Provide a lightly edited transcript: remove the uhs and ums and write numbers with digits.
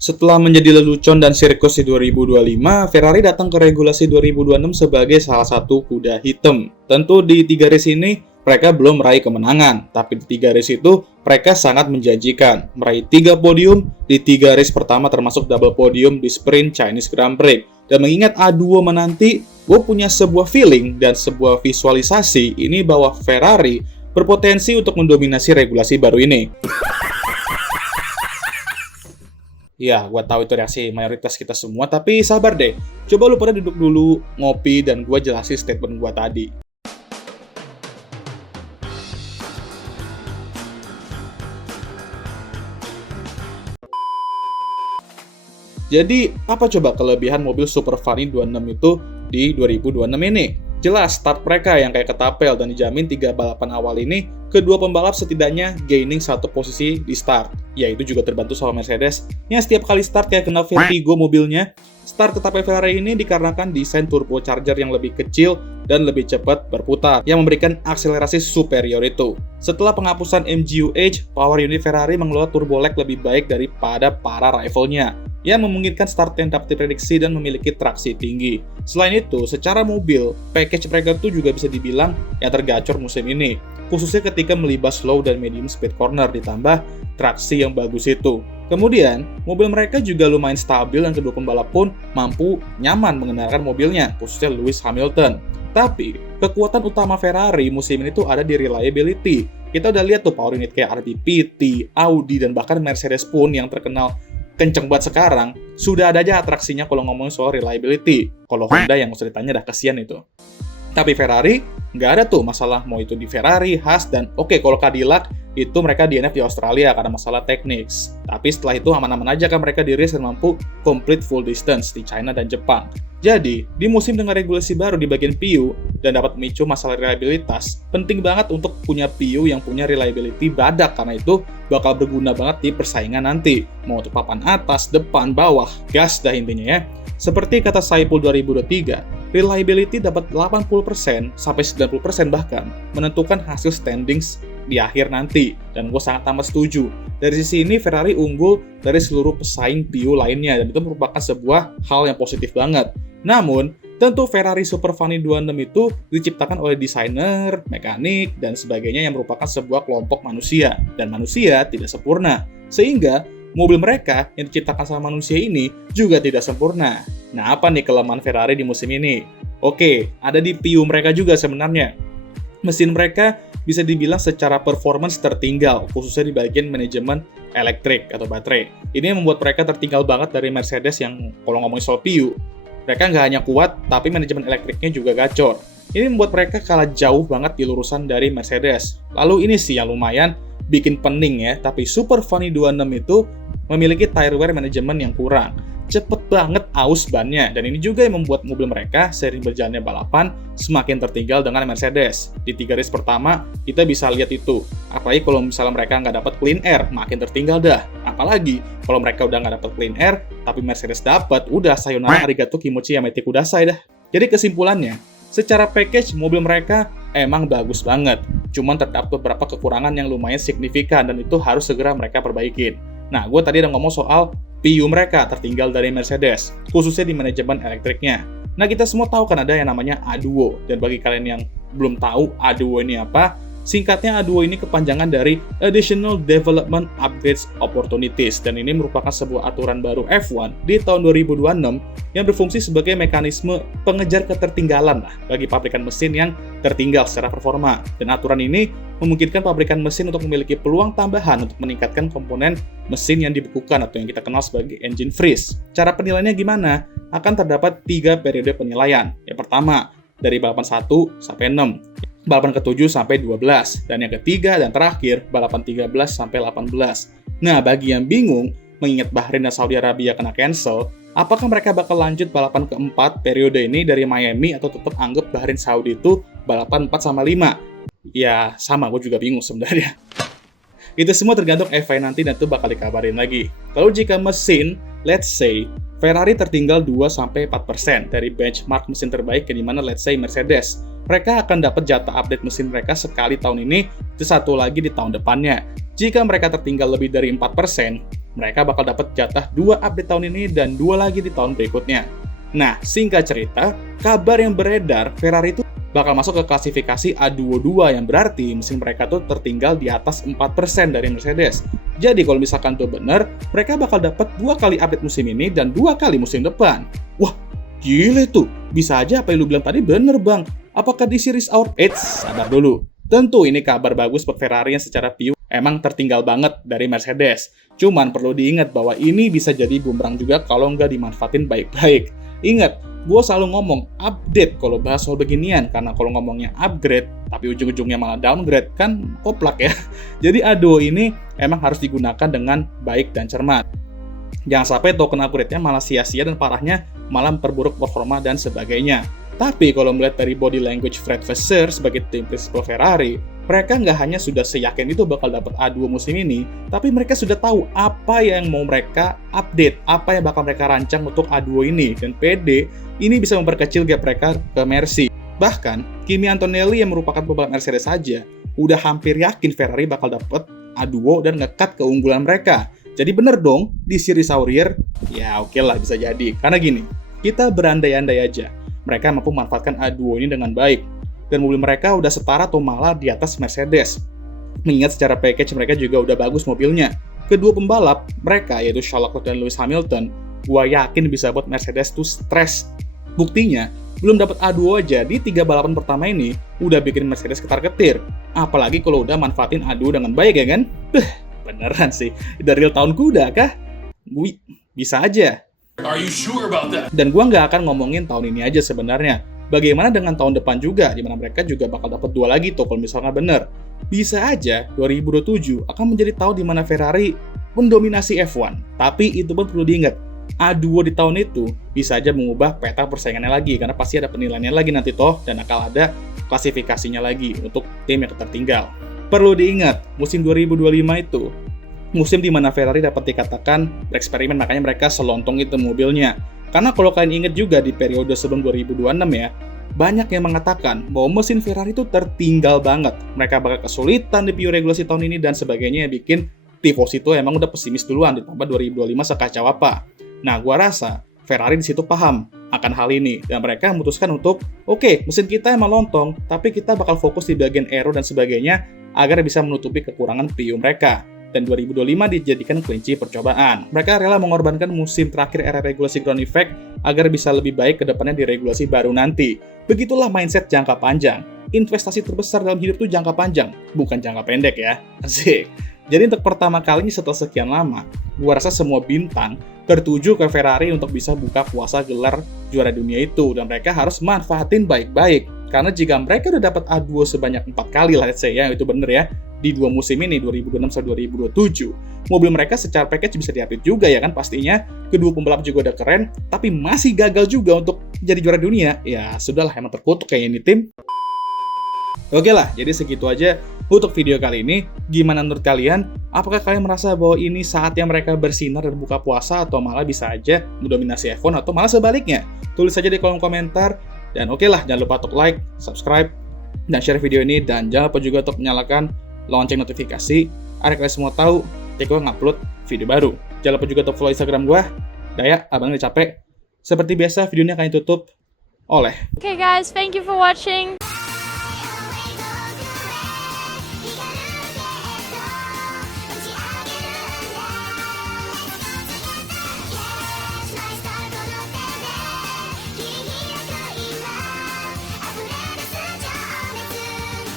Setelah menjadi lelucon dan sirkus di 2025, Ferrari datang ke regulasi 2026 sebagai salah satu kuda hitam. Tentu di 3 race ini, mereka belum meraih kemenangan, tapi di 3 race itu, mereka sangat menjanjikan. Meraih 3 podium di 3 race pertama termasuk double podium di sprint Chinese Grand Prix. Dan mengingat A2 menanti, gue punya sebuah feeling dan sebuah visualisasi ini bahwa Ferrari berpotensi untuk mendominasi regulasi baru ini. Ya, gue tahu itu reaksi mayoritas kita semua, tapi sabar deh. Coba lu pada duduk dulu, ngopi, dan gue jelasin statement gue tadi. Jadi, apa coba kelebihan mobil Super Funny 26 itu di 2026 ini? Jelas, start mereka yang kayak ketapel dan dijamin 3 balapan awal ini, kedua pembalap setidaknya gaining 1 posisi di start. Ya, itu juga terbantu sama Mercedes, yang setiap kali start kayak kena vertigo mobilnya. Start ketapel Ferrari ini dikarenakan desain turbocharger yang lebih kecil dan lebih cepat berputar, yang memberikan akselerasi superior itu. Setelah penghapusan MGU-H, power unit Ferrari mengelola turbo lag lebih baik daripada para rivalnya, yang memungkinkan start yang dapat diprediksi dan memiliki traksi tinggi. Selain itu, secara mobil, package mereka tuh juga bisa dibilang yang tergacor musim ini, khususnya ketika melibas slow dan medium speed corner ditambah traksi yang bagus itu. Kemudian, mobil mereka juga lumayan stabil dan kedua pembalap pun mampu nyaman mengenalkan mobilnya, khususnya Lewis Hamilton. Tapi, kekuatan utama Ferrari musim ini tuh ada di reliability. Kita udah lihat tuh power unit kayak RBPT, Audi, dan bahkan Mercedes pun yang terkenal kenceng banget sekarang, sudah ada aja atraksinya kalau ngomongin soal reliability. Kalau Honda yang usah ditanya dah kasihan itu. Tapi Ferrari, nggak ada tuh masalah mau itu di Ferrari, Haas, dan oke kalau Cadillac, itu mereka DNF di Australia karena masalah teknis. Tapi setelah itu aman-aman aja kan mereka di race dan mampu complete full distance di China dan Jepang. Jadi, di musim dengan regulasi baru di bagian PU dan dapat memicu masalah reliabilitas, penting banget untuk punya PU yang punya reliability badak karena itu bakal berguna banget di persaingan nanti. Mau untuk papan atas, depan, bawah, gas dah intinya ya. Seperti kata Saipul 2023, reliability dapat 80% sampai 90% bahkan menentukan hasil standings di akhir nanti. Dan gue sangat amat setuju. Dari sisi ini Ferrari unggul dari seluruh pesaing PU lainnya dan itu merupakan sebuah hal yang positif banget. Namun, tentu Ferrari Super Funny 26 itu diciptakan oleh desainer, mekanik, dan sebagainya yang merupakan sebuah kelompok manusia. Dan manusia tidak sempurna. Sehingga, mobil mereka yang diciptakan sama manusia ini juga tidak sempurna. Nah, apa nih kelemahan Ferrari di musim ini? Oke, ada di PU mereka juga sebenarnya. Mesin mereka bisa dibilang secara performance tertinggal, khususnya di bagian manajemen elektrik atau baterai. Ini yang membuat mereka tertinggal banget dari Mercedes yang kalau ngomongin soal PU, mereka nggak hanya kuat, tapi manajemen elektriknya juga gacor. Ini membuat mereka kalah jauh banget di lurusan dari Mercedes. Lalu ini sih yang lumayan bikin pening ya, tapi Super Funny 26 itu memiliki tire wear manajemen yang kurang. Cepet banget aus bannya, dan ini juga yang membuat mobil mereka sering berjalannya balapan semakin tertinggal dengan Mercedes. Di 3 race pertama, kita bisa lihat itu. Apalagi kalau misalnya mereka nggak dapat clean air, makin tertinggal dah. Apalagi kalau mereka udah nggak dapat clean air, tapi Mercedes dapat, udah sayonara arigato kimochi yamete kudasai dah. Jadi kesimpulannya, secara package mobil mereka emang bagus banget. Cuman terdapat beberapa kekurangan yang lumayan signifikan dan itu harus segera mereka perbaikin. Nah, gue tadi udah ngomong soal PU mereka tertinggal dari Mercedes, khususnya di manajemen elektriknya. Nah, kita semua tahu kan ada yang namanya A2, dan bagi kalian yang belum tahu A2 ini apa, singkatnya A2 ini kepanjangan dari Additional Development Upgrades Opportunities, dan ini merupakan sebuah aturan baru F1 di tahun 2026 yang berfungsi sebagai mekanisme pengejar ketertinggalan lah bagi pabrikan mesin yang tertinggal secara performa. Dan aturan ini memungkinkan pabrikan mesin untuk memiliki peluang tambahan untuk meningkatkan komponen mesin yang dibekukan atau yang kita kenal sebagai engine freeze. Cara penilaiannya gimana? Akan terdapat 3 periode penilaian. Yang pertama, dari balapan 1 sampai 6. Balapan ke-7 sampai 12. Dan yang ketiga dan terakhir, balapan 13 sampai 18. Nah, bagi yang bingung, mengingat Bahrain dan Saudi Arabia kena cancel, apakah mereka bakal lanjut balapan keempat periode ini dari Miami atau tetap anggap Bahrain Saudi itu balapan 4 sama 5? Ya, sama, gue juga bingung sebenarnya. Itu semua tergantung FIA nanti dan itu bakal dikabarin lagi. Lalu jika mesin, let's say, Ferrari tertinggal 2-4% dari benchmark mesin terbaik yang dimana let's say Mercedes, mereka akan dapat jatah update mesin mereka sekali tahun ini, itu satu lagi di tahun depannya. Jika mereka tertinggal lebih dari 4%, mereka bakal dapat jatah 2 update tahun ini dan 2 lagi di tahun berikutnya. Nah, singkat cerita, kabar yang beredar, Ferrari itu bakal masuk ke klasifikasi A22 yang berarti mesin mereka tuh tertinggal di atas 4% dari Mercedes. Jadi kalau misalkan tuh bener, mereka bakal dapat 2 kali update musim ini dan 2 kali musim depan. Wah, gile tuh. Bisa aja apa yang lu bilang tadi bener, Bang. Apakah di series out? Eits, sabar dulu. Tentu ini kabar bagus buat Ferrari yang secara view emang tertinggal banget dari Mercedes. Cuman perlu diingat bahwa ini bisa jadi bumerang juga kalau nggak dimanfaatin baik-baik. Ingat, gue selalu ngomong update kalau bahas soal beginian, karena kalau ngomongnya upgrade, tapi ujung-ujungnya malah downgrade, kan koplak ya. Jadi A2 ini emang harus digunakan dengan baik dan cermat. Jangan sampai token upgrade-nya malah sia-sia dan parahnya malah memperburuk performa dan sebagainya. Tapi kalau melihat dari body language Fred Vasseur sebagai tim principal Ferrari, mereka nggak hanya sudah seyakin itu bakal dapat A2 musim ini, tapi mereka sudah tahu apa yang mau mereka update, apa yang bakal mereka rancang untuk A2 ini. Dan PD ini bisa memperkecil gap mereka ke Mercy. Bahkan, Kimi Antonelli yang merupakan pembalap Mercedes saja, udah hampir yakin Ferrari bakal dapat A2 dan nge-cut keunggulan mereka. Jadi bener dong, di series Saurier, ya oke lah bisa jadi. Karena gini, kita berandai-andai aja. Mereka mampu memanfaatkan A2 ini dengan baik. Dan mobil mereka udah setara atau malah di atas Mercedes. Mengingat secara package mereka juga udah bagus mobilnya. Kedua pembalap mereka yaitu Charles Leclerc dan Lewis Hamilton, gua yakin bisa buat Mercedes tuh stres. Buktinya, belum dapat A2 aja di 3 balapan pertama ini udah bikin Mercedes ketar-ketir. Apalagi kalau udah manfaatin A2 dengan baik ya kan? Beneran sih, udah real tahun kuda kah? Gue bisa aja. Are you sure about that? Dan gua nggak akan ngomongin tahun ini aja sebenarnya. Bagaimana dengan tahun depan juga, di mana mereka juga bakal dapat 2 lagi tuh kalau misalnya bener. Bisa aja 2027 akan menjadi tahun di mana Ferrari mendominasi F1. Tapi itu pun perlu diingat, A2 di tahun itu bisa aja mengubah peta persaingannya lagi, karena pasti ada penilaiannya lagi nanti toh, dan akan ada klasifikasinya lagi untuk tim yang tertinggal. Perlu diingat, musim 2025 itu musim di mana Ferrari dapat dikatakan bereksperimen, makanya mereka selontong itu mobilnya. Karena kalau kalian ingat juga di periode sebelum 2026 ya, banyak yang mengatakan bahwa mesin Ferrari itu tertinggal banget. Mereka bakal kesulitan di PU regulasi tahun ini dan sebagainya, yang bikin tifosi itu emang udah pesimis duluan, ditambah 2025 sekacau apa. Nah, gua rasa Ferrari di situ paham akan hal ini dan mereka memutuskan untuk oke, mesin kita emang lontong, tapi kita bakal fokus di bagian aero dan sebagainya agar bisa menutupi kekurangan PU mereka. Dan 2025 dijadikan kelinci percobaan. Mereka rela mengorbankan musim terakhir era regulasi ground effect agar bisa lebih baik ke depannya di regulasi baru nanti. Begitulah mindset jangka panjang. Investasi terbesar dalam hidup itu jangka panjang, bukan jangka pendek ya. Asik. Jadi untuk pertama kalinya setelah sekian lama, gua rasa semua bintang tertuju ke Ferrari untuk bisa buka puasa gelar juara dunia itu, dan mereka harus manfaatin baik-baik. Karena jika mereka udah dapat A2 sebanyak 4 kali lah, let's say ya, itu bener ya, di 2 musim ini, 2026-2027, mobil mereka secara package bisa diupdate juga ya kan pastinya, kedua pembalap juga udah keren, tapi masih gagal juga untuk jadi juara dunia, ya sudahlah, emang terkutuk kayak ini tim. Oke lah, jadi segitu aja untuk video kali ini. Gimana menurut kalian? Apakah kalian merasa bahwa ini saatnya mereka bersinar dan buka puasa, atau malah bisa aja mendominasi F1, atau malah sebaliknya? Tulis saja di kolom komentar. Dan oke lah, jangan lupa untuk like, subscribe, dan share video ini. Dan jangan lupa juga untuk menyalakan lonceng notifikasi agar kalian semua tahu ketika gue ngupload video baru. Jangan lupa juga untuk follow Instagram gue, Daya, abang udah capek. Seperti biasa, videonya akan ditutup oleh. Okay guys, thank you for watching.